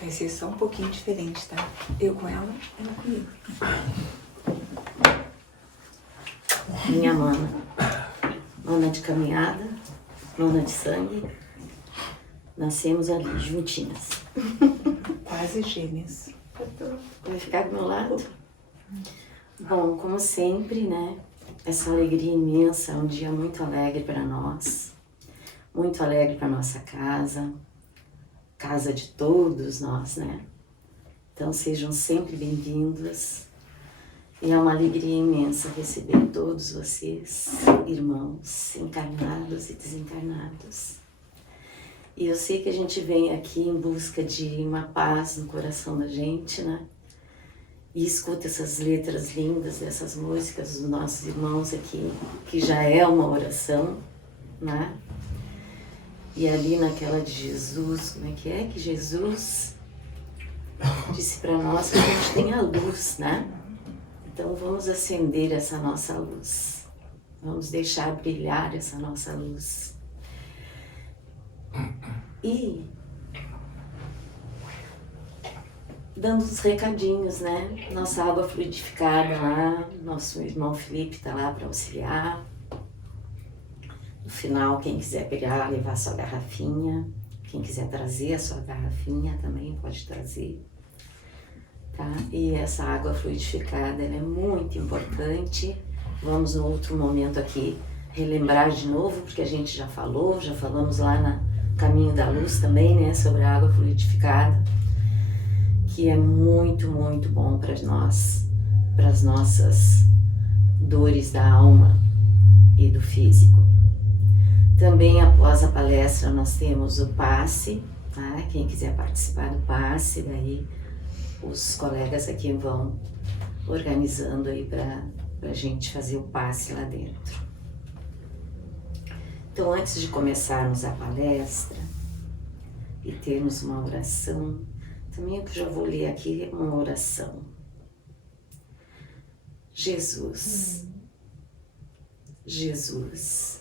Vai ser só um pouquinho diferente, tá? Eu com ela comigo. Minha mana. Mana de caminhada, mana de sangue. Nascemos ali, juntinhas. Quase gêmeas. Vai ficar do meu lado? Bom, como sempre, né? Essa alegria imensa, um dia muito alegre para nós. Muito alegre para nossa casa. Casa de todos nós, né? Então sejam sempre bem-vindos. E é uma alegria imensa receber todos vocês, irmãos, encarnados e desencarnados. E eu sei que a gente vem aqui em busca de uma paz no coração da gente, né? E escuta essas letras lindas dessas músicas dos nossos irmãos aqui, que já é uma oração, né? E ali naquela de Jesus, como é que Jesus disse para nós que a gente tem a luz, né? Então vamos acender essa nossa luz. Vamos deixar brilhar essa nossa luz. E dando os recadinhos, né? Nossa água fluidificada lá, nosso irmão Felipe está lá para auxiliar. No final, quem quiser pegar, levar sua garrafinha, quem quiser trazer a sua garrafinha também pode trazer, tá? E essa água fluidificada, ela é muito importante. Vamos no outro momento aqui relembrar de novo, porque a gente já falamos lá na Caminho da Luz também, né, sobre a água fluidificada, que é muito, muito bom para nós, para as nossas dores da alma e do físico. Também após a palestra nós temos o passe, tá? Quem quiser participar do passe, daí os colegas aqui vão organizando aí para a gente fazer o passe lá dentro. Então antes de começarmos a palestra e termos uma oração, também eu já vou ler aqui uma oração. Jesus, Jesus,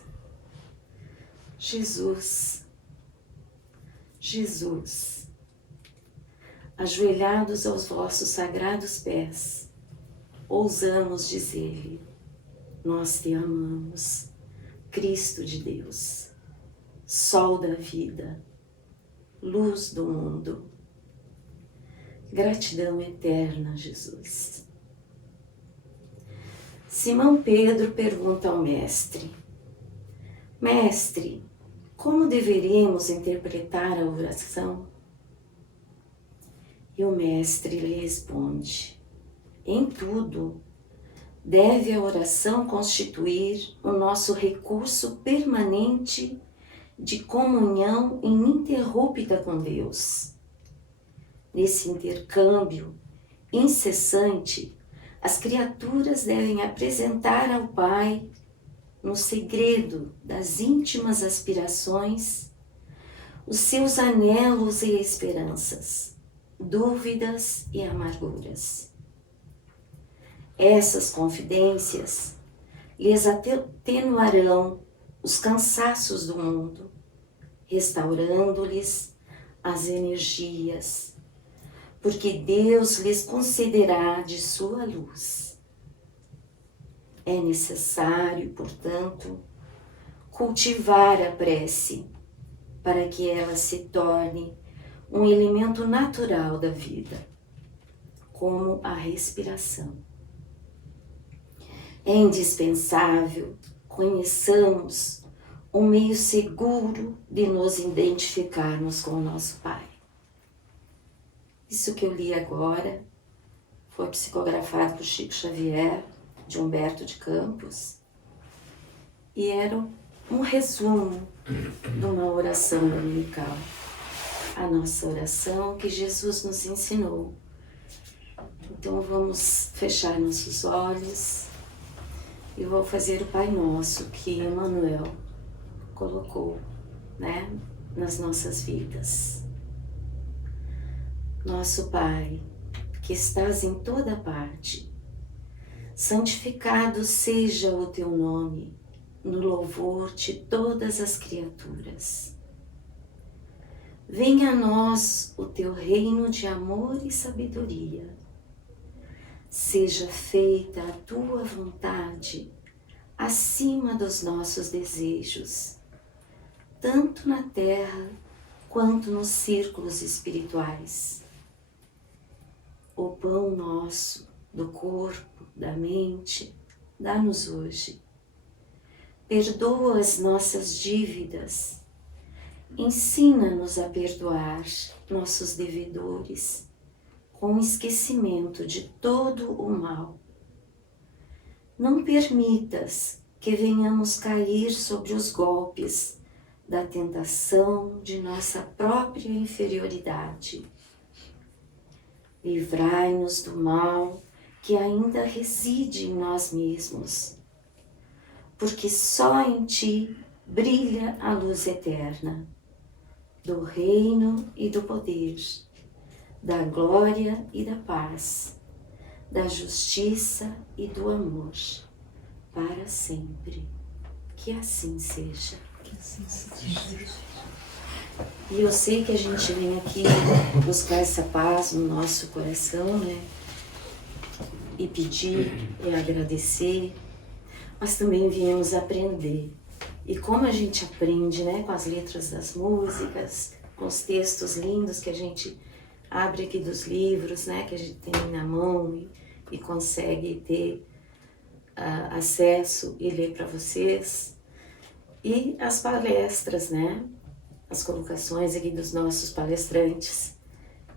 Jesus, Jesus, ajoelhados aos vossos sagrados pés, ousamos dizer-lhe, nós te amamos, Cristo de Deus, Sol da vida, luz do mundo. Gratidão eterna, Jesus. Simão Pedro pergunta ao mestre, Mestre, como deveríamos interpretar a oração? E o mestre lhe responde, em tudo, deve a oração constituir o nosso recurso permanente de comunhão ininterrupta com Deus. Nesse intercâmbio incessante, as criaturas devem apresentar ao Pai, no segredo das íntimas aspirações, os seus anelos e esperanças, dúvidas e amarguras. Essas confidências lhes atenuarão os cansaços do mundo, restaurando-lhes as energias, porque Deus lhes concederá de sua luz. É necessário, portanto, cultivar a prece para que ela se torne um elemento natural da vida, como a respiração. É indispensável conheçamos um meio seguro de nos identificarmos com o nosso Pai. Isso que eu li agora foi psicografado por Chico Xavier, de Humberto de Campos, e era um resumo de uma oração dominical. A nossa oração que Jesus nos ensinou. Então vamos fechar nossos olhos e vou fazer o Pai Nosso que Emmanuel colocou, né, nas nossas vidas. Nosso Pai, que estás em toda parte, santificado seja o teu nome, no louvor de todas as criaturas. venha a nós o teu reino de amor e sabedoria. Seja feita a tua vontade acima dos nossos desejos, tanto na terra quanto nos círculos espirituais. O pão nosso, do corpo, da mente, dá-nos hoje. Perdoa as nossas dívidas. Ensina-nos a perdoar nossos devedores, com esquecimento de todo o mal. Não permitas que venhamos cair sobre os golpes da tentação de nossa própria inferioridade. Livrai-nos do mal que ainda reside em nós mesmos, porque só em Ti brilha a luz eterna, do reino e do poder, da glória e da paz, da justiça e do amor, para sempre. Que assim seja. Que assim seja. E eu sei que a gente vem aqui buscar essa paz no nosso coração, né? E pedir e agradecer, mas também viemos aprender. E como a gente aprende, né? Com as letras das músicas, com os textos lindos que a gente abre aqui dos livros, né? Que a gente tem na mão e consegue ter acesso e ler para vocês. E as palestras, né? As colocações aqui dos nossos palestrantes,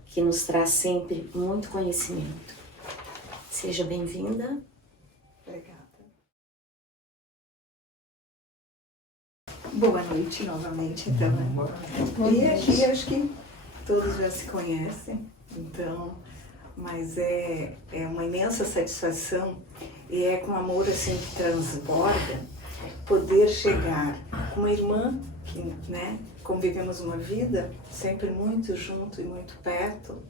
que nos traz sempre muito conhecimento. Seja bem-vinda. Obrigada. Boa noite novamente, então. E aqui acho que todos já se conhecem, então, mas é uma imensa satisfação e é com amor assim que transborda poder chegar com uma irmã que, né, convivemos uma vida sempre muito junto e muito perto,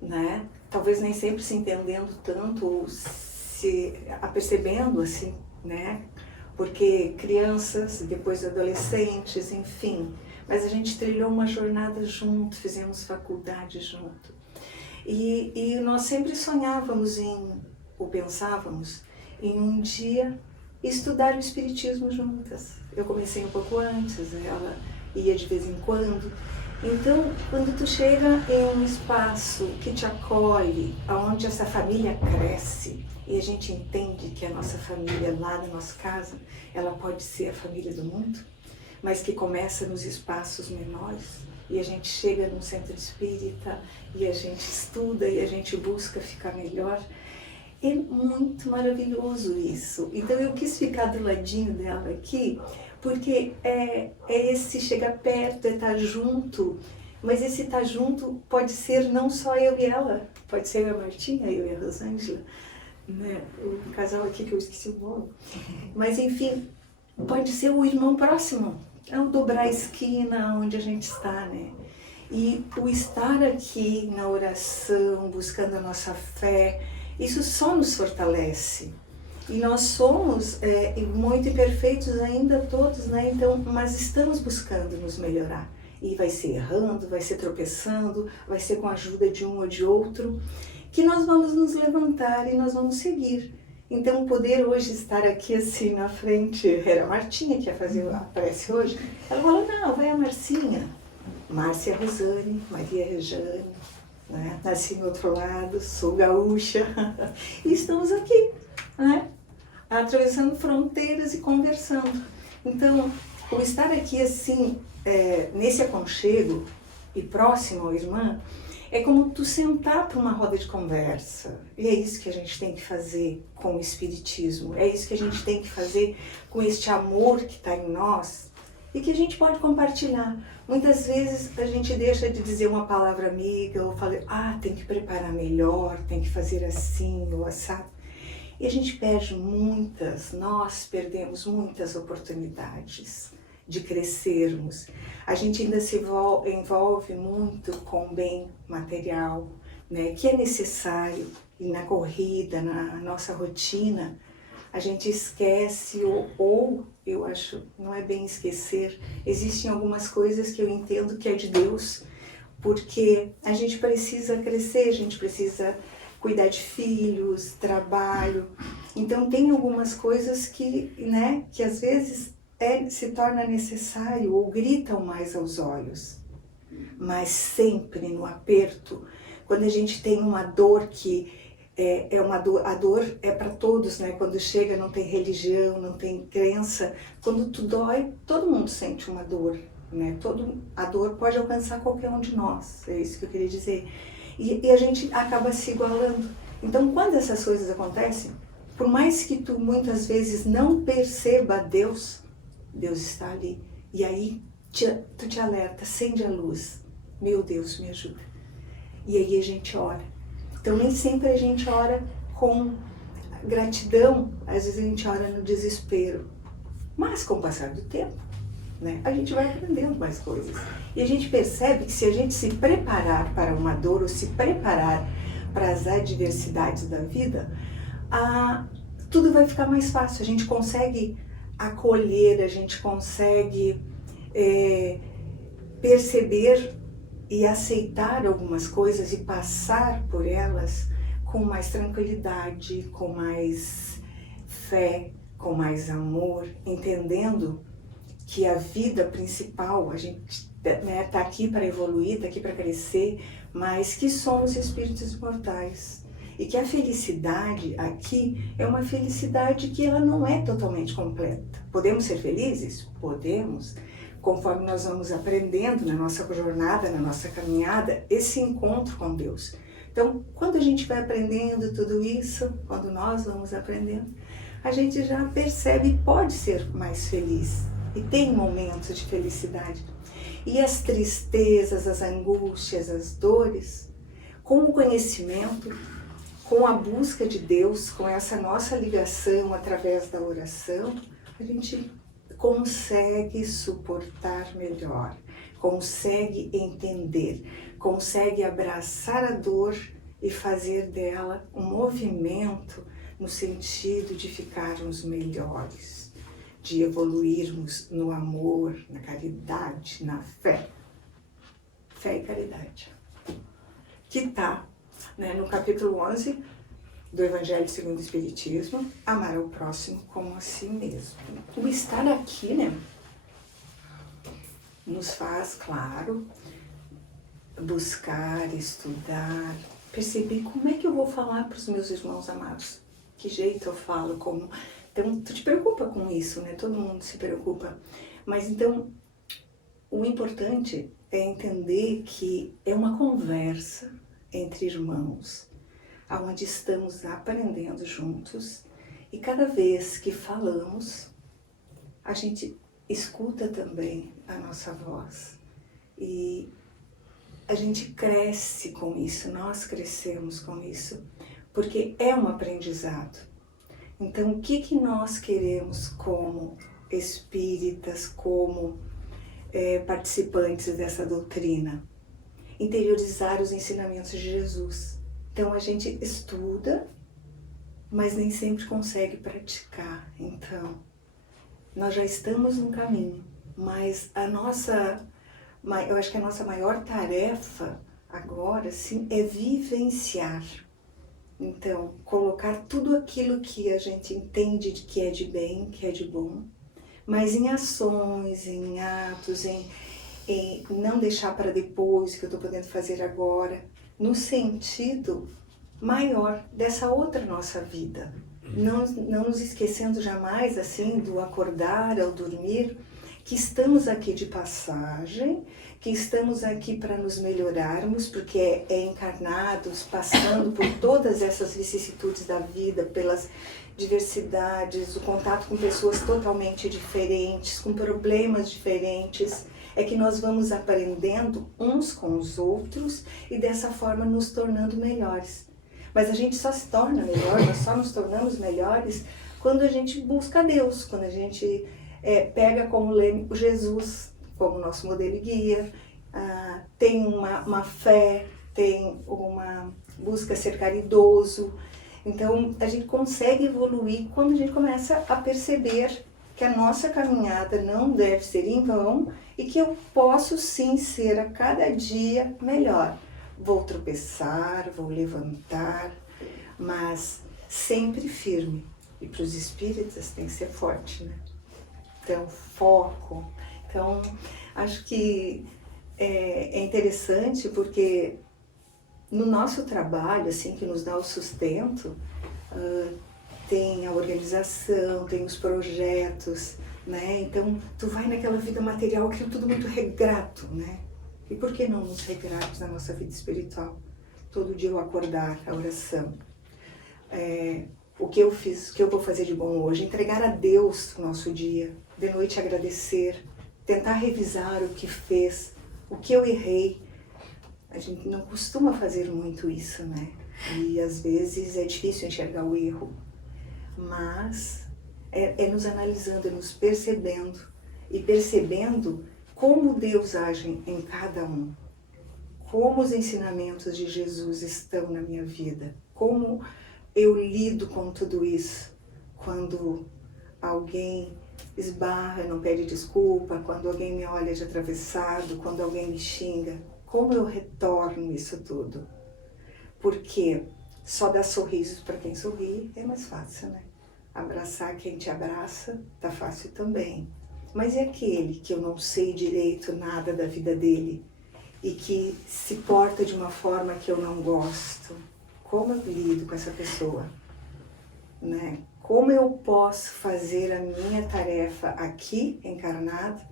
né? Talvez nem sempre se entendendo tanto ou se apercebendo assim, né? Porque crianças, depois adolescentes, enfim. Mas a gente trilhou uma jornada junto, fizemos faculdade junto. E nós sempre sonhávamos ou pensávamos em um dia estudar o Espiritismo juntas. Eu comecei um pouco antes, ela ia de vez em quando. Então, quando tu chega em um espaço que te acolhe, onde essa família cresce, e a gente entende que a nossa família lá na nossa casa, ela pode ser a família do mundo, mas que começa nos espaços menores, e a gente chega num centro espírita, e a gente estuda, e a gente busca ficar melhor. É muito maravilhoso isso. Então eu quis ficar do ladinho dela aqui, porque é esse chegar perto, é estar junto, mas esse estar junto pode ser não só eu e ela, pode ser eu e a Martinha, eu e a Rosângela, né? O casal aqui que eu esqueci o nome, mas enfim, pode ser o irmão próximo, é o dobrar a esquina onde a gente está, né? E o estar aqui na oração, buscando a nossa fé, isso só nos fortalece. E nós somos muito imperfeitos ainda todos, né? Então, mas estamos buscando nos melhorar. E vai ser errando, vai ser tropeçando, vai ser com a ajuda de um ou de outro, que nós vamos nos levantar e nós vamos seguir. Então, poder hoje estar aqui assim na frente, era a Martinha que ia fazer a prece hoje, ela falou, não, vai a Marcinha. Márcia Rosane, Maria Rejane, né? Nasci no outro lado, sou gaúcha, e estamos aqui, né? Atravessando fronteiras e conversando. Então, o estar aqui assim, nesse aconchego e próximo à irmã, é como tu sentar para uma roda de conversa. E é isso que a gente tem que fazer com o Espiritismo, é isso que a gente tem que fazer com este amor que está em nós e que a gente pode compartilhar. Muitas vezes a gente deixa de dizer uma palavra amiga ou fala, tem que preparar melhor, tem que fazer assim ou assado. E a gente nós perdemos muitas oportunidades de crescermos. A gente ainda se envolve muito com bem material, né, que é necessário, e na corrida, na nossa rotina, a gente esquece ou eu acho, não é bem esquecer, existem algumas coisas que eu entendo que é de Deus porque a gente precisa crescer, a gente precisa cuidar de filhos, trabalho. Então tem algumas coisas que, né, que às vezes se torna necessário ou gritam mais aos olhos. Mas sempre no aperto, quando a gente tem uma dor que é uma dor, a dor é para todos, né? Quando chega não tem religião, não tem crença. Quando tu dói, todo mundo sente uma dor, né? A dor pode alcançar qualquer um de nós, é isso que eu queria dizer. E a gente acaba se igualando. Então, quando essas coisas acontecem, por mais que tu muitas vezes não perceba Deus, Deus está ali. E aí tu te alerta, acende a luz. Meu Deus, me ajuda. E aí a gente ora. Então nem sempre a gente ora com gratidão, às vezes a gente ora no desespero. Mas com o passar do tempo, né, a gente vai aprendendo mais coisas. E a gente percebe que se a gente se preparar para uma dor ou se preparar para as adversidades da vida, tudo vai ficar mais fácil. A gente consegue acolher, a gente consegue perceber e aceitar algumas coisas e passar por elas com mais tranquilidade, com mais fé, com mais amor, entendendo que a vida principal, a gente tá aqui para evoluir, tá aqui para crescer, mas que somos espíritos mortais. E que a felicidade aqui é uma felicidade que ela não é totalmente completa. Podemos ser felizes? Podemos. Conforme nós vamos aprendendo na nossa jornada, na nossa caminhada, esse encontro com Deus. Então, quando a gente vai aprendendo tudo isso, quando nós vamos aprendendo, a gente já percebe e pode ser mais feliz. E tem momentos de felicidade. E as tristezas, as angústias, as dores, com o conhecimento, com a busca de Deus, com essa nossa ligação através da oração, a gente consegue suportar melhor, consegue entender, consegue abraçar a dor e fazer dela um movimento no sentido de ficarmos melhores, de evoluirmos no amor, na caridade, na fé. Fé e caridade. Que está, né, no capítulo 11 do Evangelho segundo o Espiritismo, amar ao próximo como a si mesmo. O estar aqui, né, nos faz, claro, buscar, estudar, perceber como é que eu vou falar para os meus irmãos amados. Que jeito eu falo, como... Então, tu te preocupa com isso, né? Todo mundo se preocupa. Mas, então, o importante é entender que é uma conversa entre irmãos, onde estamos aprendendo juntos, e cada vez que falamos, a gente escuta também a nossa voz, e a gente cresce com isso, nós crescemos com isso, porque é um aprendizado. Então, o que nós queremos como espíritas, como participantes dessa doutrina? Interiorizar os ensinamentos de Jesus. Então a gente estuda, mas nem sempre consegue praticar. Então, nós já estamos no caminho, mas eu acho que a nossa maior tarefa agora, sim, é vivenciar. Então, colocar tudo aquilo que a gente entende que é de bem, que é de bom, mas em ações, em atos, em não deixar para depois o que eu estou podendo fazer agora, no sentido maior dessa outra nossa vida. Não nos esquecendo jamais, assim, do acordar ao dormir, que estamos aqui de passagem, que estamos aqui para nos melhorarmos, porque encarnados, passando por todas essas vicissitudes da vida, pelas diversidades, o contato com pessoas totalmente diferentes, com problemas diferentes, é que nós vamos aprendendo uns com os outros e dessa forma nos tornando melhores. Mas a gente só se torna melhor, nós só nos tornamos melhores quando a gente busca Deus, quando a gente pega como leme Jesus, como nosso modelo e guia, tem uma fé, tem uma busca ser caridoso. Então a gente consegue evoluir quando a gente começa a perceber que a nossa caminhada não deve ser em vão e que eu posso sim ser a cada dia melhor. Vou tropeçar, vou levantar, mas sempre firme. E para os espíritas tem que ser forte, né? Então, foco. Então, acho que é interessante porque no nosso trabalho, assim, que nos dá o sustento, tem a organização, tem os projetos, né? Então, tu vai naquela vida material, aquilo tudo muito regrado, né? E por que não nos regrarmos na nossa vida espiritual? Todo dia eu acordar, a oração. O que eu fiz, o que eu vou fazer de bom hoje? Entregar a Deus o nosso dia, de noite agradecer, tentar revisar o que fez, o que eu errei. A gente não costuma fazer muito isso, né? E às vezes é difícil enxergar o erro, mas é nos analisando, é nos percebendo e percebendo como Deus age em cada um, como os ensinamentos de Jesus estão na minha vida, como eu lido com tudo isso, quando alguém esbarra e não pede desculpa, quando alguém me olha de atravessado, quando alguém me xinga, como eu retorno isso tudo? Porque só dar sorrisos para quem sorri é mais fácil, né? Abraçar quem te abraça tá fácil também. Mas e aquele que eu não sei direito nada da vida dele e que se porta de uma forma que eu não gosto? Como eu lido com essa pessoa? Né? Como eu posso fazer a minha tarefa aqui, encarnado,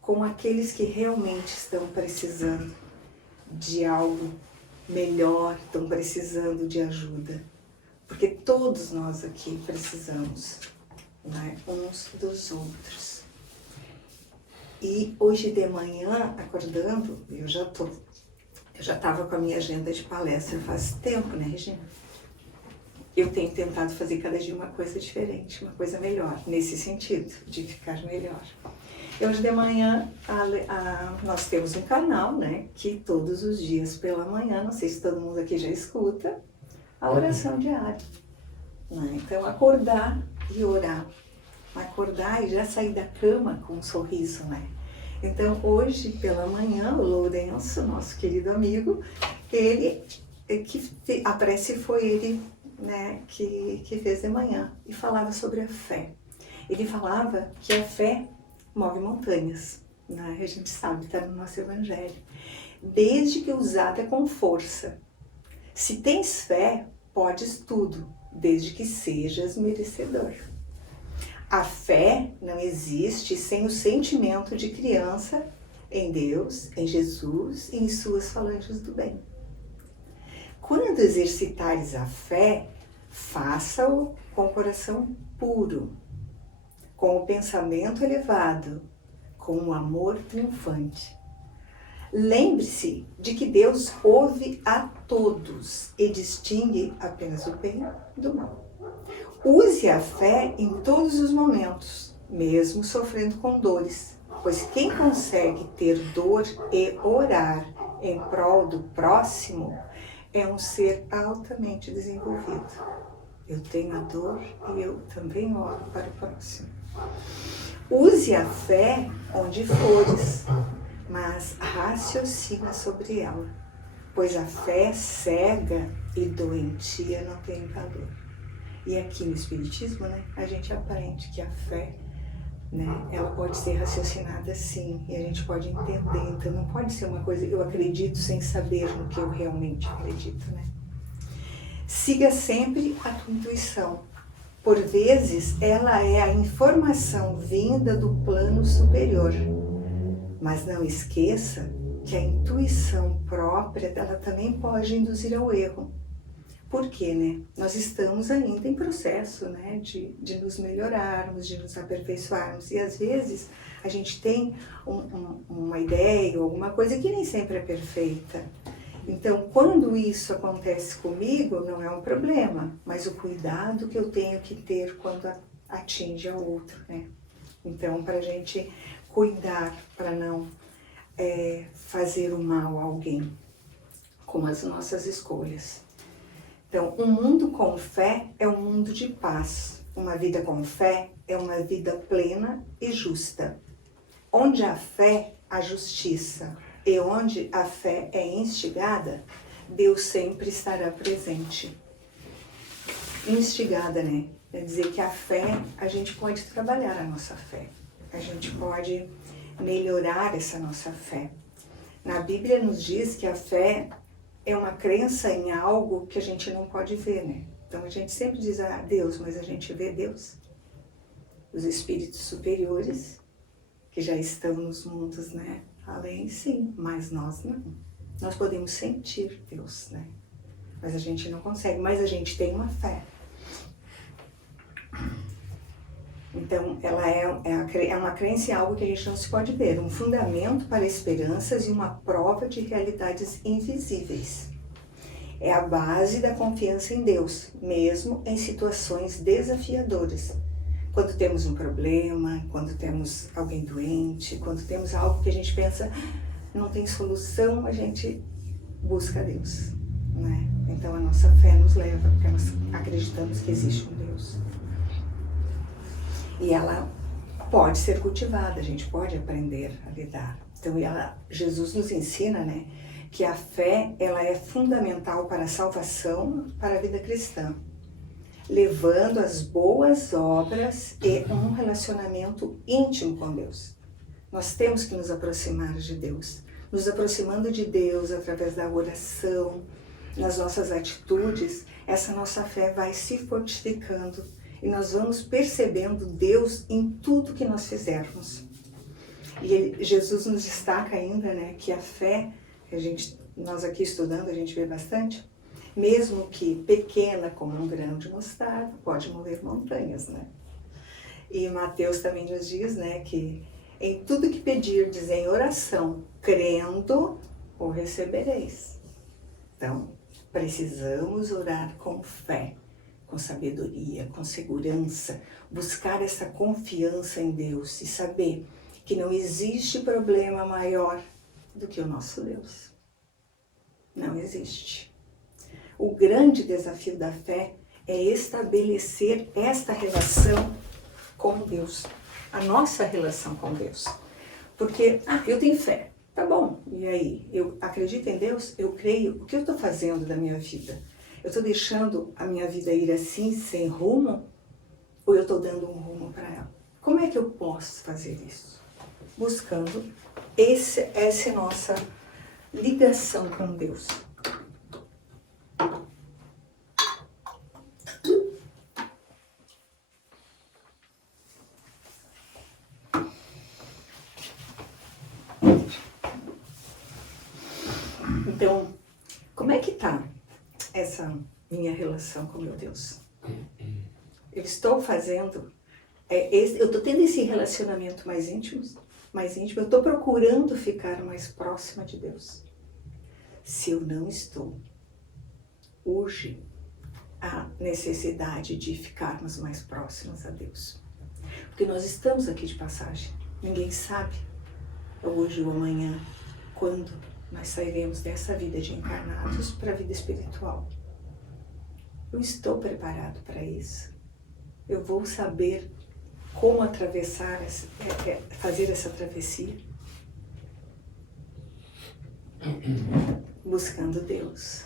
com aqueles que realmente estão precisando de algo melhor, estão precisando de ajuda? Porque todos nós aqui precisamos, né, uns dos outros. E hoje de manhã, acordando, eu já estava com a minha agenda de palestra faz tempo, né, Regina? Eu tenho tentado fazer cada dia uma coisa diferente, uma coisa melhor, nesse sentido, de ficar melhor. E hoje de manhã, nós temos um canal, né, que todos os dias pela manhã, não sei se todo mundo aqui já escuta, a oração diária. Né? Então, acordar e orar. Acordar e já sair da cama com um sorriso, né? Então, hoje pela manhã, o Lourenço, nosso querido amigo, a prece foi ele, né, que fez de manhã e falava sobre a fé. Ele falava que a fé move montanhas, né? A gente sabe, está no nosso evangelho. Desde que usada com força. Se tens fé, podes tudo, desde que sejas merecedor. A fé não existe sem o sentimento de criança em Deus, em Jesus e em suas falanges do bem. Quando exercitares a fé, faça-o com o coração puro, com o pensamento elevado, com o amor triunfante. Lembre-se de que Deus ouve a todos e distingue apenas o bem do mal. Use a fé em todos os momentos, mesmo sofrendo com dores, pois quem consegue ter dor e orar em prol do próximo é um ser altamente desenvolvido. Eu tenho a dor e eu também oro para o próximo. Use a fé onde fores, mas raciocina sobre ela, pois a fé cega e doentia não tem valor. E aqui no Espiritismo, né, a gente aprende que a fé, né, ela pode ser raciocinada sim, e a gente pode entender. Então não pode ser uma coisa, eu acredito sem saber no que eu realmente acredito, né? Siga sempre a tua intuição. Por vezes, ela é a informação vinda do plano superior. Mas não esqueça que a intuição própria, ela também pode induzir ao erro. Por quê, né? Nós estamos ainda em processo, né, de nos melhorarmos, de nos aperfeiçoarmos. E às vezes a gente tem uma ideia, alguma coisa que nem sempre é perfeita. Então, quando isso acontece comigo, não é um problema, mas o cuidado que eu tenho que ter quando atinge ao outro, né? Então, para a gente cuidar, para não fazer o mal a alguém, com as nossas escolhas. Então, um mundo com fé é um mundo de paz, uma vida com fé é uma vida plena e justa. Onde há fé, há justiça. E onde a fé é instigada, Deus sempre estará presente. Instigada, né? Quer dizer que a fé, a gente pode trabalhar a nossa fé. A gente pode melhorar essa nossa fé. Na Bíblia nos diz que a fé é uma crença em algo que a gente não pode ver, né? Então a gente sempre diz, Deus, mas a gente vê Deus. Os espíritos superiores, que já estão nos mundos, né? Além, sim, mas nós não. Nós podemos sentir Deus, né? Mas a gente não consegue, mas a gente tem uma fé. Então, ela é uma crença em algo que a gente não se pode ver, um fundamento para esperanças e uma prova de realidades invisíveis. É a base da confiança em Deus, mesmo em situações desafiadoras. Quando temos um problema, quando temos alguém doente, quando temos algo que a gente pensa não tem solução, a gente busca Deus, né? Então, a nossa fé nos leva, porque nós acreditamos que existe um Deus. E ela pode ser cultivada, a gente pode aprender a lidar. Então, Jesus nos ensina, né, que a fé ela é fundamental para a salvação, para a vida cristã, levando as boas obras e um relacionamento íntimo com Deus. Nós temos que nos aproximar de Deus, nos aproximando de Deus através da oração, nas nossas atitudes, essa nossa fé vai se fortificando e nós vamos percebendo Deus em tudo que nós fizermos. E Jesus nos destaca ainda, né, que a fé, nós aqui estudando, a gente vê bastante, mesmo que pequena como um grão de mostarda, pode mover montanhas, né? E Mateus também nos diz, né, que em tudo que pedirdes em oração, crendo, o recebereis. Então, precisamos orar com fé, com sabedoria, com segurança, buscar essa confiança em Deus e saber que não existe problema maior do que o nosso Deus. Não existe. O grande desafio da fé é estabelecer esta relação com Deus, a nossa relação com Deus. Porque, eu tenho fé, tá bom, e aí? Eu acredito em Deus, eu creio, o que eu estou fazendo da minha vida? Eu estou deixando a minha vida ir assim, sem rumo? Ou eu estou dando um rumo para ela? Como é que eu posso fazer isso? Buscando essa nossa ligação com Deus. Então, como é que tá essa minha relação com meu Deus? Eu estou fazendo, eu estou tendo esse relacionamento mais íntimo, eu estou procurando ficar mais próxima de Deus. Se eu não estou, urge a necessidade de ficarmos mais próximos a Deus. Porque nós estamos aqui de passagem, ninguém sabe, hoje ou amanhã, quando nós sairemos dessa vida de encarnados para a vida espiritual. Eu estou preparado para isso. Eu vou saber como atravessar, fazer essa travessia. Buscando Deus,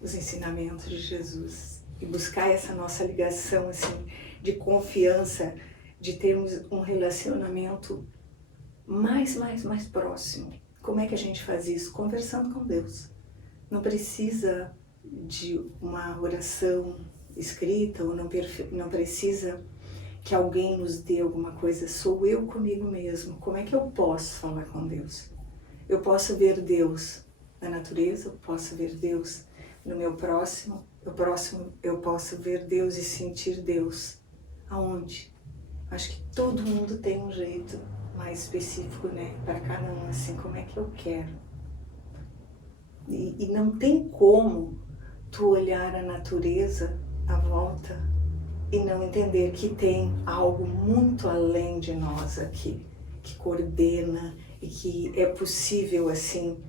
os ensinamentos de Jesus. E buscar essa nossa ligação assim, de confiança, de termos um relacionamento mais próximo. Como é que a gente faz isso? Conversando com Deus. Não precisa de uma oração escrita, ou não precisa que alguém nos dê alguma coisa. Sou eu comigo mesmo. Como é que eu posso falar com Deus? Eu posso ver Deus na natureza, eu posso ver Deus no meu próximo, eu posso ver Deus e sentir Deus. Aonde? Acho que todo mundo tem um jeito mais específico, né, para cada um, assim, como é que eu quero. E não tem como tu olhar a natureza à volta e não entender que tem algo muito além de nós aqui, que coordena e que é possível, assim,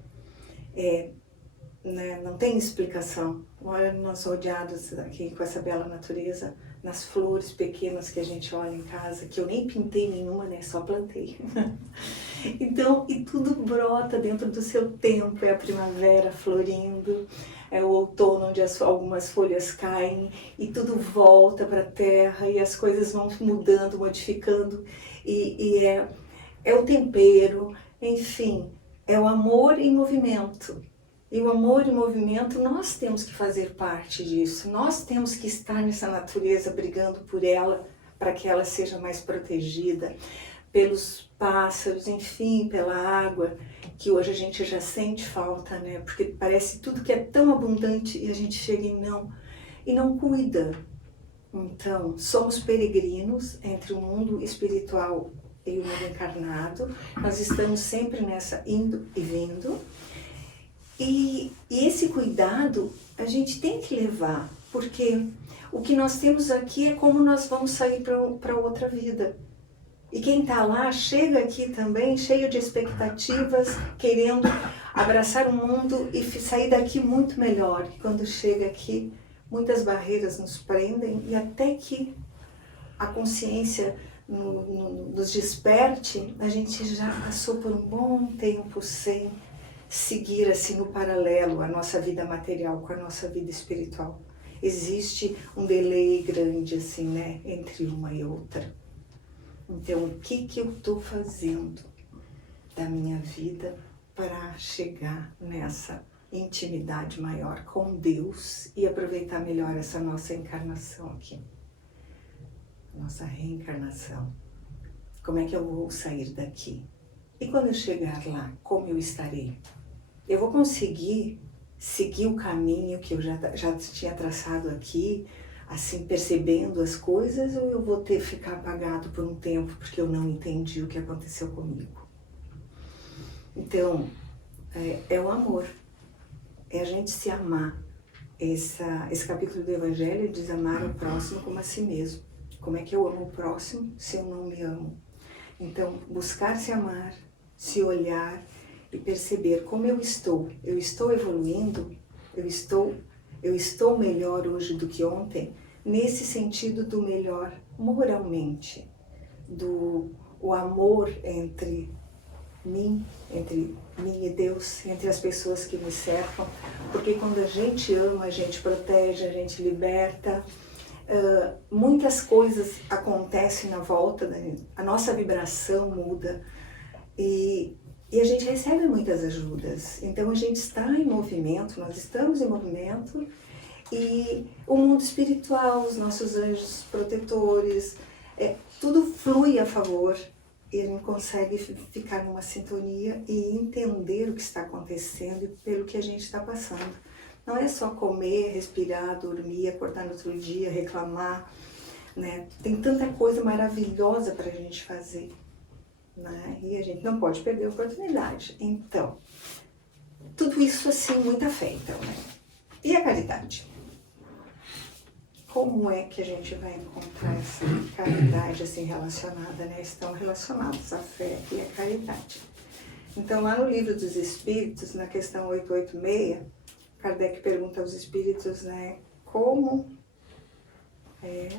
né, não tem explicação. Olha, nós rodeados aqui com essa bela natureza, nas flores pequenas que a gente olha em casa, que eu nem pintei nenhuma, né? Só plantei. Então, e tudo brota dentro do seu tempo, é a primavera florindo, é o outono onde algumas folhas caem e tudo volta para a terra e as coisas vão mudando, modificando e é o tempero, enfim, é o amor em movimento. E o amor em movimento, nós temos que fazer parte disso, nós temos que estar nessa natureza brigando por ela, para que ela seja mais protegida, pelos pássaros, enfim, pela água, que hoje a gente já sente falta, né? Porque parece tudo que é tão abundante e a gente chega e não cuida. Então, somos peregrinos entre o mundo espiritual e o mundo encarnado, nós estamos sempre nessa indo e vindo, e esse cuidado a gente tem que levar, porque o que nós temos aqui é como nós vamos sair para outra vida. E quem está lá chega aqui também cheio de expectativas, querendo abraçar o mundo e sair daqui muito melhor. E quando chega aqui, muitas barreiras nos prendem e até que a consciência nos desperte, a gente já passou por um bom tempo sem seguir assim no paralelo a nossa vida material com a nossa vida espiritual. Existe um delay grande assim, né, entre uma e outra. Então, o que eu estou fazendo da minha vida para chegar nessa intimidade maior com Deus e aproveitar melhor essa nossa encarnação aqui? Nossa reencarnação. Como é que eu vou sair daqui? E quando eu chegar lá, como eu estarei? Eu vou conseguir seguir o caminho que eu já tinha traçado aqui, assim, percebendo as coisas, ou eu vou ficar apagado por um tempo porque eu não entendi o que aconteceu comigo? Então, é o amor, é a gente se amar. Esse capítulo do Evangelho diz amar o próximo como a si mesmo. Como é que eu amo o próximo se eu não me amo? Então, buscar se amar, se olhar e perceber como eu estou. Eu estou evoluindo, eu estou melhor hoje do que ontem, nesse sentido do melhor moralmente, o amor entre mim e Deus, entre as pessoas que me cercam, porque quando a gente ama, a gente protege, a gente liberta, muitas coisas acontecem na volta, a nossa vibração muda e a gente recebe muitas ajudas. Então a gente está em movimento, nós estamos em movimento e o mundo espiritual, os nossos anjos protetores, tudo flui a favor e a gente consegue ficar numa sintonia e entender o que está acontecendo e pelo que a gente está passando. Não é só comer, respirar, dormir, acordar no outro dia, reclamar, né? Tem tanta coisa maravilhosa para a gente fazer, né? E a gente não pode perder a oportunidade. Então, tudo isso assim, muita fé, então, né? E a caridade? Como é que a gente vai encontrar essa caridade assim relacionada, né? Estão relacionados a fé e a caridade. Então, lá no Livro dos Espíritos, na questão 886, Kardec pergunta aos espíritos, né? Como... peraí,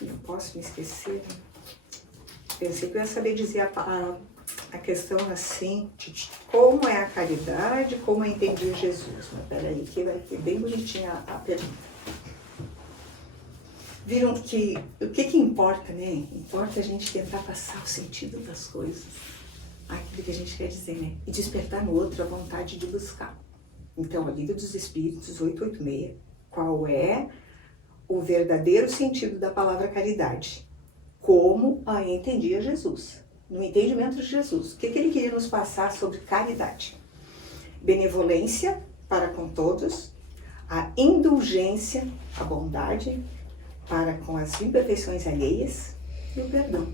não posso me esquecer. Pensei que eu ia saber dizer a questão assim, como é a caridade, como eu entendi Jesus. Mas peraí, que vai ter bem bonitinha a pergunta. Viram que o que importa, né? Importa a gente tentar passar o sentido das coisas, aquilo que a gente quer dizer, né? E despertar no outro a vontade de buscar. Então, o Livro dos Espíritos, 886, qual é o verdadeiro sentido da palavra caridade? Como a entendia Jesus, no entendimento de Jesus. O que ele queria nos passar sobre caridade? Benevolência para com todos, a indulgência, a bondade para com as imperfeições alheias e o perdão.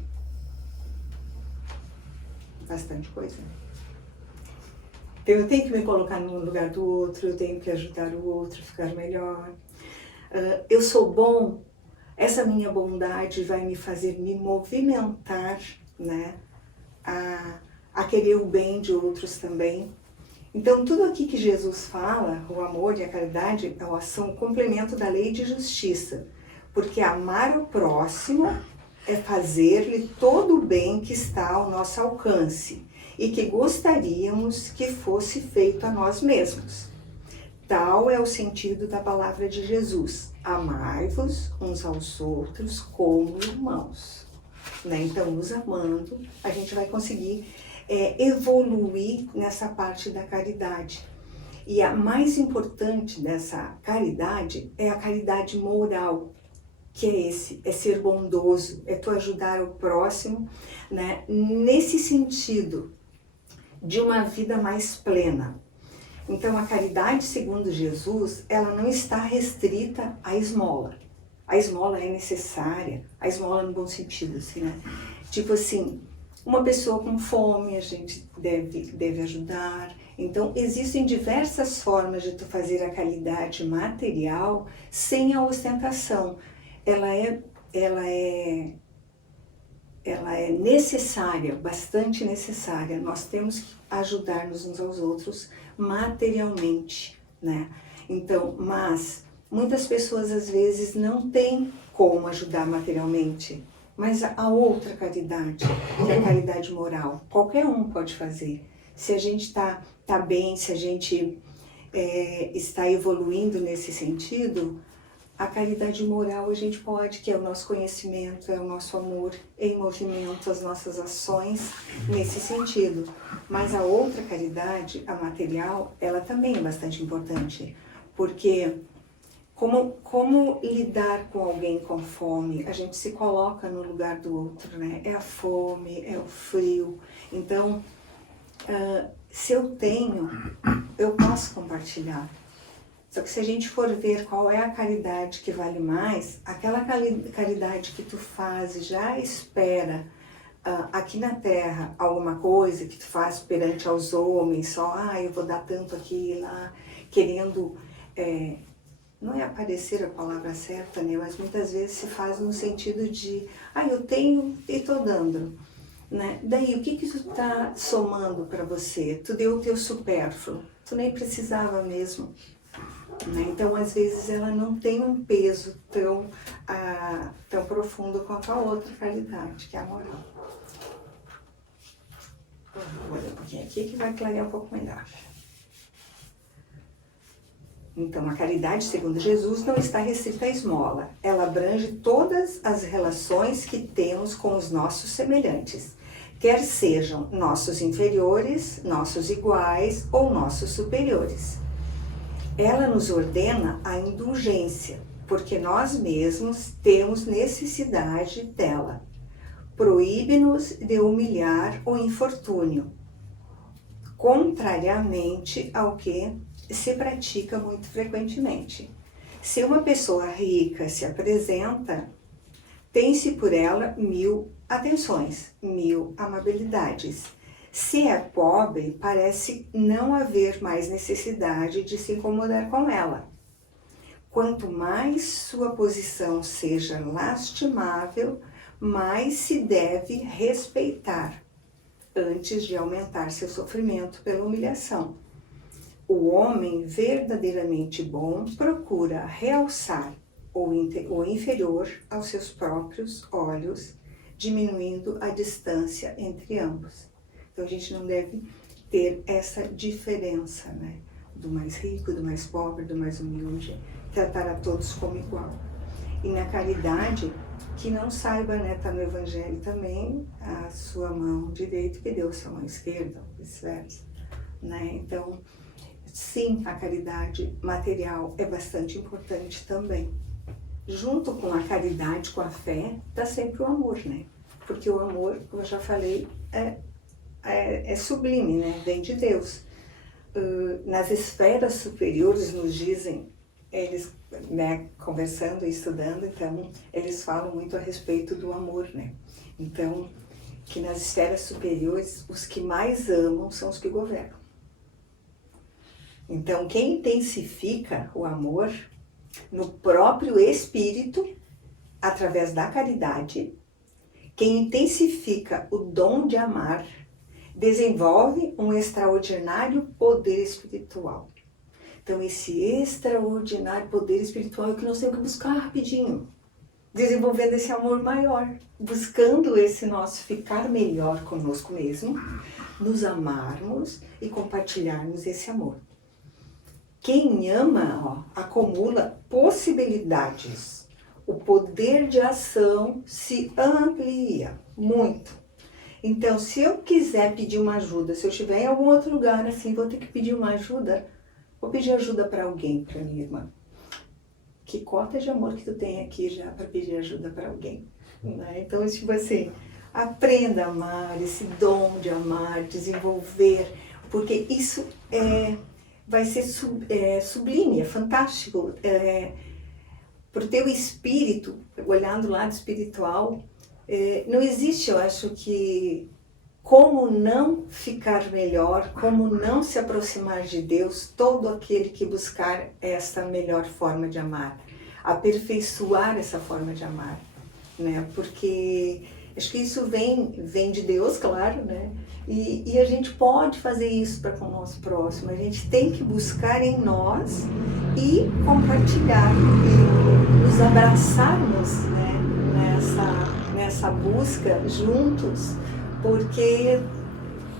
Bastante coisa, né? Então eu tenho que me colocar no lugar do outro, eu tenho que ajudar o outro a ficar melhor. Eu sou bom, essa minha bondade vai me fazer me movimentar, né, a querer o bem de outros também. Então tudo aqui que Jesus fala, o amor e a caridade, são um complemento da lei de justiça. Porque amar o próximo é fazer-lhe todo o bem que está ao nosso alcance e que gostaríamos que fosse feito a nós mesmos. Tal é o sentido da palavra de Jesus. Amai-vos uns aos outros como irmãos. Né? Então, nos amando, a gente vai conseguir evoluir nessa parte da caridade. E a mais importante dessa caridade é a caridade moral, que é ser bondoso, é tu ajudar o próximo, né? Nesse sentido de uma vida mais plena. Então, a caridade, segundo Jesus, ela não está restrita à esmola. A esmola é necessária, a esmola no bom sentido, assim, né? Tipo assim, uma pessoa com fome, a gente deve ajudar. Então, existem diversas formas de tu fazer a caridade material sem a ostentação. Ela é necessária, bastante necessária. Nós temos que ajudar-nos uns aos outros materialmente, né? Então, mas muitas pessoas às vezes não têm como ajudar materialmente, mas a outra caridade, que é a caridade moral, qualquer um pode fazer. Se a gente está bem, se a gente está evoluindo nesse sentido, a caridade moral a gente pode, que é o nosso conhecimento, é o nosso amor em movimento, as nossas ações nesse sentido. Mas a outra caridade, a material, ela também é bastante importante, porque como lidar com alguém com fome? A gente se coloca no lugar do outro, né? É a fome, é o frio. Então, se eu tenho, eu posso compartilhar. Só que se a gente for ver qual é a caridade que vale mais, aquela caridade que tu faz e já espera aqui na terra alguma coisa que tu faz perante aos homens, só, eu vou dar tanto aqui e lá, querendo, não é aparecer a palavra certa, né? Mas muitas vezes se faz no sentido de, eu tenho e estou dando. Né? Daí, o que tu tá somando para você? Tu deu o teu supérfluo, tu nem precisava mesmo. Né? Então, às vezes, ela não tem um peso tão profundo quanto a outra caridade, que é a moral. Vou olhar um pouquinho aqui que vai clarear um pouco melhor. Então, a caridade, segundo Jesus, não está restrita à esmola. Ela abrange todas as relações que temos com os nossos semelhantes, quer sejam nossos inferiores, nossos iguais ou nossos superiores. Ela nos ordena a indulgência, porque nós mesmos temos necessidade dela. Proíbe-nos de humilhar o infortúnio, contrariamente ao que se pratica muito frequentemente. Se uma pessoa rica se apresenta, tem-se por ela 1000 atenções, 1000 amabilidades. Se é pobre, parece não haver mais necessidade de se incomodar com ela. Quanto mais sua posição seja lastimável, mais se deve respeitar, antes de aumentar seu sofrimento pela humilhação. O homem verdadeiramente bom procura realçar o inferior aos seus próprios olhos, diminuindo a distância entre ambos. Então, a gente não deve ter essa diferença, né? Do mais rico, do mais pobre, do mais humilde, tratar a todos como igual. E na caridade, que não saiba, né, tá no Evangelho também, a sua mão direita que deu a sua mão esquerda, ou vice-versa, né? Então, sim, a caridade material é bastante importante também. Junto com a caridade, com a fé, tá sempre o amor, né? Porque o amor, como eu já falei, é sublime, né? Vem de Deus. Nas esferas superiores nos dizem, eles, né, conversando e estudando, então eles falam muito a respeito do amor, né? Então, que nas esferas superiores, os que mais amam são os que governam. Então, quem intensifica o amor no próprio espírito, através da caridade, quem intensifica o dom de amar, desenvolve um extraordinário poder espiritual. Então, esse extraordinário poder espiritual é o que nós temos que buscar rapidinho. desenvolvendo esse amor maior, buscando esse nosso ficar melhor conosco mesmo, nos amarmos e compartilharmos esse amor. Quem ama, acumula possibilidades. O poder de ação se amplia muito. Então, se eu quiser pedir uma ajuda, se eu estiver em algum outro lugar assim, vou ter que pedir uma ajuda, vou pedir ajuda para alguém, para minha irmã. Que cota de amor que tu tem aqui já para pedir ajuda para alguém, né? Então, tipo assim, aprenda a amar, esse dom de amar, desenvolver, porque isso vai ser sublime, é fantástico. Para o teu espírito, olhando o lado espiritual, não existe, eu acho que, como não ficar melhor, como não se aproximar de Deus, todo aquele que buscar essa melhor forma de amar, aperfeiçoar essa forma de amar, né? Porque acho que isso vem de Deus, claro, né? E a gente pode fazer isso para com o nosso próximo, a gente tem que buscar em nós e compartilhar, e nos abraçarmos, né? nessa busca juntos, porque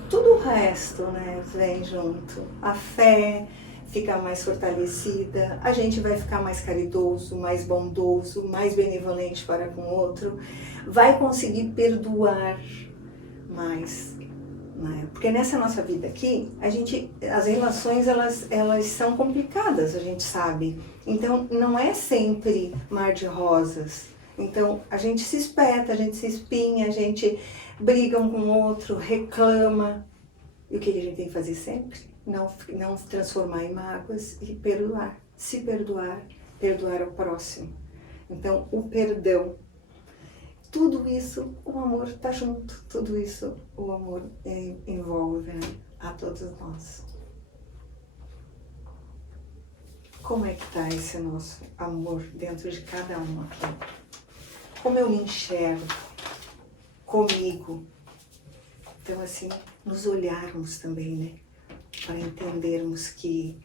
tudo o resto, né, vem junto. A fé fica mais fortalecida, a gente vai ficar mais caridoso, mais bondoso, mais benevolente para com o outro, vai conseguir perdoar mais, né? Porque nessa nossa vida aqui, as relações elas são complicadas, a gente sabe. Então não é sempre mar de rosas. Então, a gente se espeta, a gente se espinha, a gente briga um com o outro, reclama. E o que a gente tem que fazer sempre? Não se transformar em mágoas e perdoar. Se perdoar, perdoar ao próximo. Então, o perdão. Tudo isso, o amor está junto. Tudo isso, o amor envolve, né, a todos nós. Como é que está esse nosso amor dentro de cada um aqui? Como eu me enxergo comigo. Então, assim, nos olharmos também, né? Para entendermos que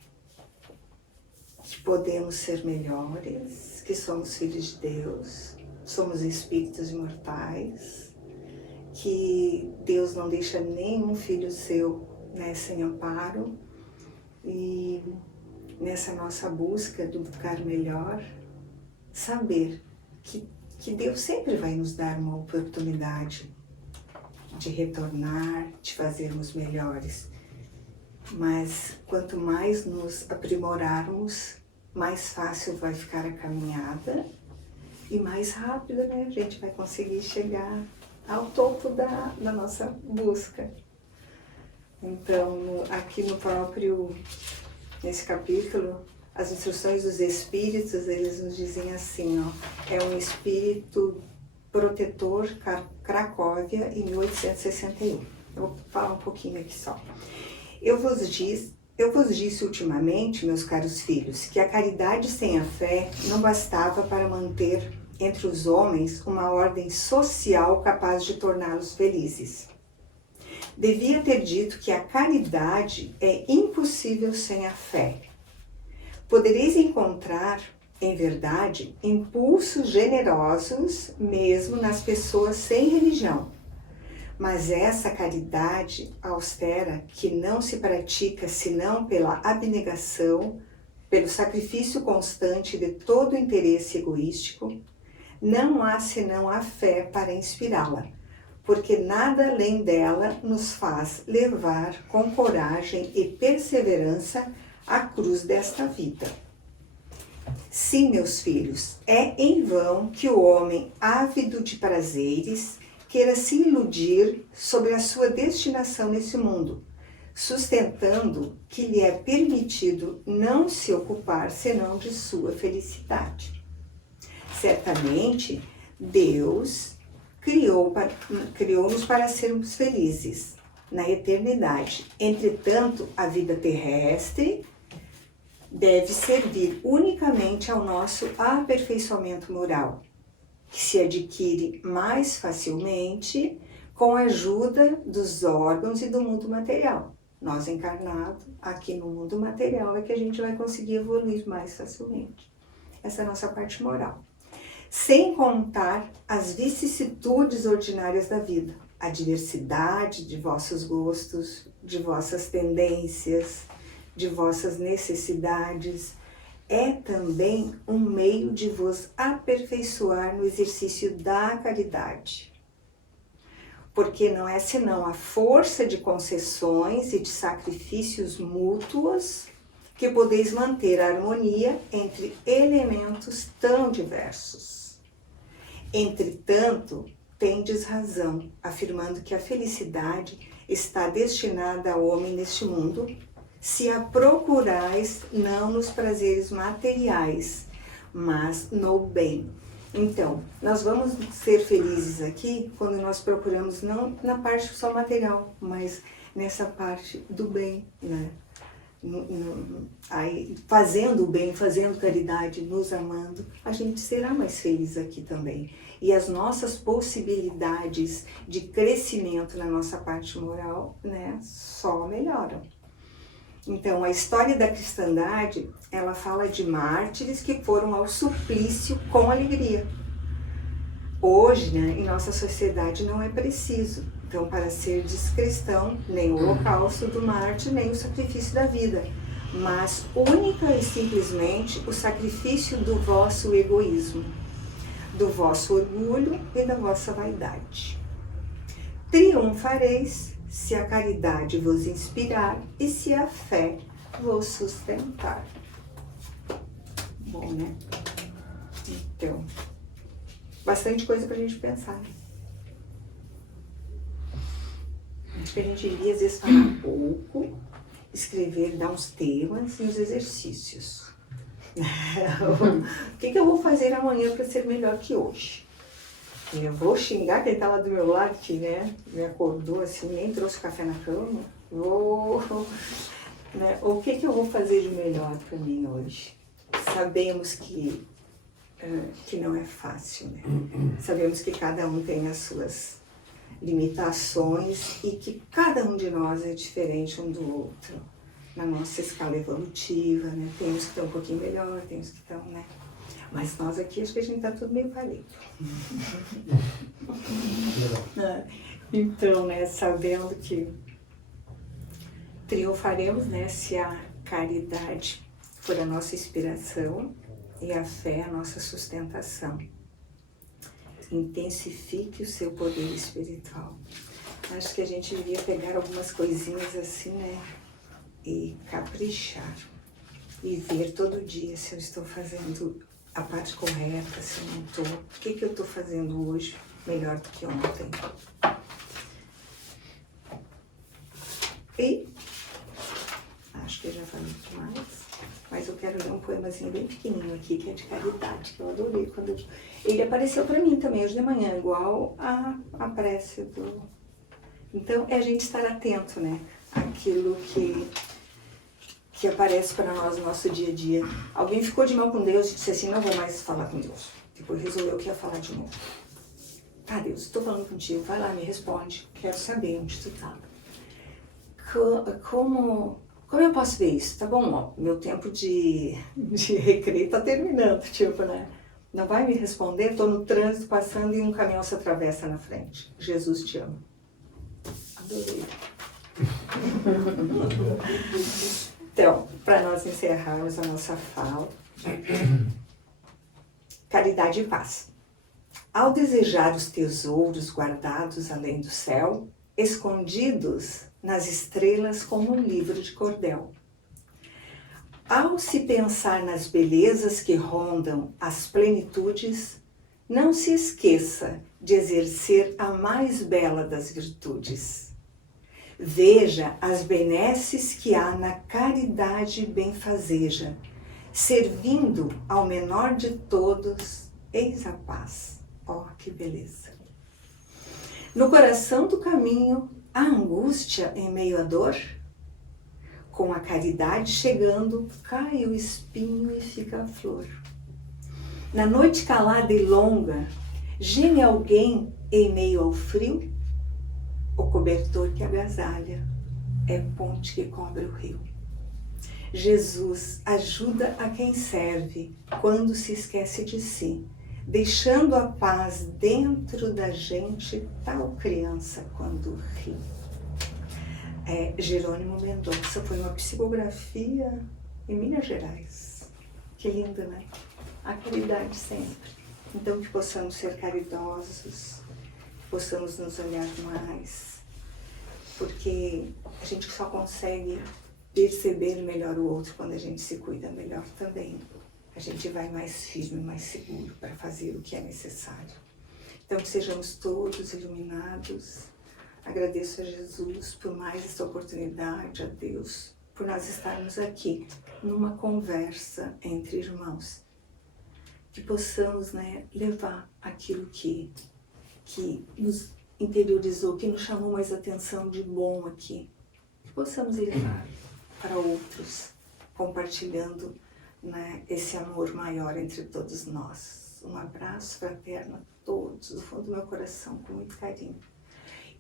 podemos ser melhores, que somos filhos de Deus, somos espíritos imortais, que Deus não deixa nenhum filho seu, né, sem amparo. E nessa nossa busca do ficar melhor, saber que Deus sempre vai nos dar uma oportunidade de retornar, de fazermos melhores. Mas quanto mais nos aprimorarmos, mais fácil vai ficar a caminhada e mais rápido, né, a gente vai conseguir chegar ao topo da nossa busca. Então, aqui nesse capítulo, as instruções dos espíritos, eles nos dizem assim, é um espírito protetor, Cracóvia, em 1861. Eu vou falar um pouquinho aqui só. Eu vos disse ultimamente, meus caros filhos, que a caridade sem a fé não bastava para manter entre os homens uma ordem social capaz de torná-los felizes. Devia ter dito que a caridade é impossível sem a fé. Podereis encontrar, em verdade, impulsos generosos mesmo nas pessoas sem religião. Mas essa caridade austera, que não se pratica senão pela abnegação, pelo sacrifício constante de todo o interesse egoístico, não há senão a fé para inspirá-la, porque nada além dela nos faz levar com coragem e perseverança a cruz desta vida. Sim, meus filhos, é em vão que o homem ávido de prazeres queira se iludir sobre a sua destinação nesse mundo, sustentando que lhe é permitido não se ocupar senão de sua felicidade. Certamente, Deus criou-nos para sermos felizes na eternidade. Entretanto, a vida terrestre deve servir unicamente ao nosso aperfeiçoamento moral, que se adquire mais facilmente com a ajuda dos órgãos e do mundo material. Nós encarnados aqui no mundo material é que a gente vai conseguir evoluir mais facilmente. Essa é a nossa parte moral. sem contar as vicissitudes ordinárias da vida, a diversidade de vossos gostos, de vossas tendências, de vossas necessidades, é também um meio de vos aperfeiçoar no exercício da caridade. Porque não é senão a força de concessões e de sacrifícios mútuos que podeis manter a harmonia entre elementos tão diversos. Entretanto, tendes razão, afirmando que a felicidade está destinada ao homem neste mundo, se a procurais não nos prazeres materiais, mas no bem. Então, nós vamos ser felizes aqui quando nós procuramos não na parte só material, mas nessa parte do bem, né? Aí, fazendo o bem, fazendo caridade, nos amando, a gente será mais feliz aqui também. E as nossas possibilidades de crescimento na nossa parte moral, né, só melhoram. Então, a história da cristandade, ela fala de mártires que foram ao suplício com alegria. Hoje, né, em nossa sociedade não é preciso. Então, para ser cristão, nem o holocausto do mártir, nem o sacrifício da vida, mas única e simplesmente o sacrifício do vosso egoísmo, do vosso orgulho e da vossa vaidade. Triunfareis se a caridade vos inspirar e se a fé vos sustentar. Bom, né? Então, bastante coisa pra gente pensar. Acho que a gente devia, às vezes, falar um pouco, escrever, dar uns temas e uns exercícios. O que eu vou fazer amanhã para ser melhor que hoje? Eu vou xingar quem tá lá do meu lado, que, né, me acordou assim, nem trouxe café na cama. Né? O que eu vou fazer de melhor para mim hoje? Sabemos que não é fácil, né? Sabemos que cada um tem as suas limitações e que cada um de nós é diferente um do outro na nossa escala evolutiva, né? Tem uns que estão um pouquinho melhor, tem uns que estão, né? Mas nós aqui, acho que a gente tá tudo meio parelho. Então, né, sabendo que triunfaremos, né, se a caridade for a nossa inspiração e a fé a nossa sustentação. Intensifique o seu poder espiritual. Acho que a gente devia pegar algumas coisinhas assim, né, e caprichar. E ver todo dia se eu estou fazendo a parte correta, se eu não estou. O que eu estou fazendo hoje melhor do que ontem. E acho que eu já falei demais, mas eu quero ler um poemazinho bem pequenininho aqui, que é de caridade, que eu adorei quando ele apareceu para mim também hoje de manhã, igual a prece do... Então, é a gente estar atento, né? Aquilo que aparece para nós no nosso dia a dia. Alguém ficou de mal com Deus e disse assim, não vou mais falar com Deus. Depois resolveu que ia falar de novo. Tá, Deus, estou falando contigo, vai lá, me responde. Quero saber onde tu tá. Como eu posso ver isso? Tá bom, ó, meu tempo de recreio tá terminando, tipo, né? Não vai me responder? Tô no trânsito passando e um caminhão se atravessa na frente. Jesus te ama. Adorei. Então, para nós encerrarmos a nossa fala, caridade e paz. Ao desejar os tesouros guardados além do céu, escondidos nas estrelas como um livro de cordel. Ao se pensar nas belezas que rondam as plenitudes, não se esqueça de exercer a mais bela das virtudes. Veja as benesses que há na caridade benfazeja, servindo ao menor de todos, eis a paz. Oh, que beleza! No coração do caminho, a angústia em meio à dor? Com a caridade chegando, cai o espinho e fica a flor. Na noite calada e longa, geme alguém em meio ao frio? O cobertor que agasalha é ponte que cobre o rio. Jesus ajuda a quem serve quando se esquece de si, deixando a paz dentro da gente, tal criança quando ri. Jerônimo Mendonça, foi uma psicografia em Minas Gerais. Que lindo, né? A caridade sempre. Então, que possamos ser caridosos, que possamos nos olhar mais, porque a gente só consegue perceber melhor o outro quando a gente se cuida melhor também. A gente vai mais firme, mais seguro para fazer o que é necessário. Então, que sejamos todos iluminados. Agradeço a Jesus por mais essa oportunidade, a Deus, por nós estarmos aqui numa conversa entre irmãos. Que possamos, né, levar aquilo que nos interiorizou, que nos chamou mais atenção de bom aqui. Que possamos levar para outros, compartilhando, né, esse amor maior entre todos nós. Um abraço fraterno a todos, do fundo do meu coração, com muito carinho.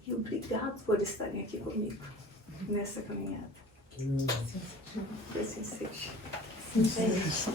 E obrigado por estarem aqui comigo nessa caminhada. Que assim seja. Assim seja.